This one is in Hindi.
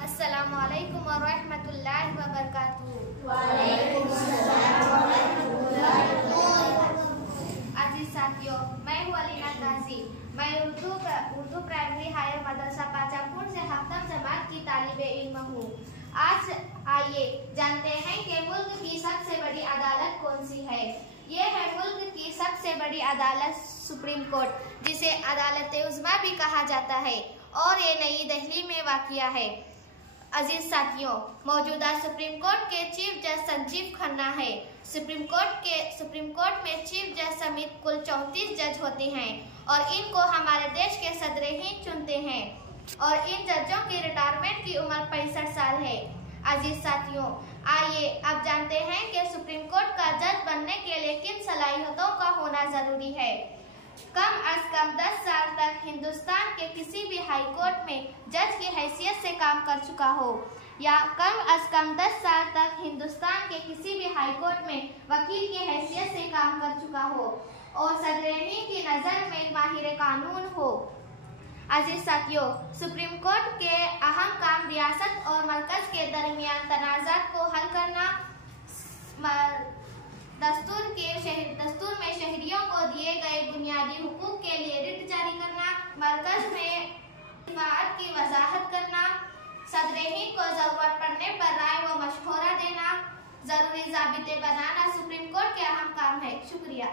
अस्सलामुअलैकुम वरहमतुल्लाहि वबरकातुहू। अजीज साथियों, मैं हूँ अलीना गाजी। मैं उर्दू प्राइमरी हायर मदरसा पाचापुर से हफ्तम जमात की तालिबे इल्म हूँ। आज आइए जानते हैं कि मुल्क की सबसे बड़ी अदालत कौन सी है। ये है मुल्क की सबसे बड़ी अदालत सुप्रीम कोर्ट, जिसे अदालत उज़्मा भी कहा जाता है, और ये नई दिल्ली में वाक़िया है। अजीज साथियों, मौजूदा सुप्रीम कोर्ट के चीफ जज संजीव खन्ना है। सुप्रीम कोर्ट में चीफ जज समेत कुल 34 जज होते हैं और इनको हमारे देश के सदर हिंद चुनते हैं, और इन जजों की रिटायरमेंट की उम्र 65 साल है। अजीज साथियों, आइए अब जानते हैं कि सुप्रीम कोर्ट का जज बनने के लिए किन सलाहियतों का होना जरूरी है। कम अज कम 10 साल तक हिंदुस्तान के किसी भी हाई कोर्ट में जज की हैसियत से काम कर चुका हो, या कम अज कम 10 साल तक हिंदुस्तान के किसी भी हाई कोर्ट में वकील की हैसियत से काम कर चुका हो, और सदर-ए-हिंद की नज़र में माहिर कानून हो। अजीज साथियों, सुप्रीम कोर्ट के अहम काम रियासत और मरकज के दरमियान तनाज़ात को हल करना, दस्तूर में शहरियों को दिए गए बुनियादी हुकूक के लिए रिट जारी करना, मरकज में हिमायत की वजाहत करना, सदर-ए-हिंद को जरूरत पड़ने पर राय व मशवरा देना, जरूरी ज़ाबिते बनाना सुप्रीम कोर्ट के अहम काम है। शुक्रिया।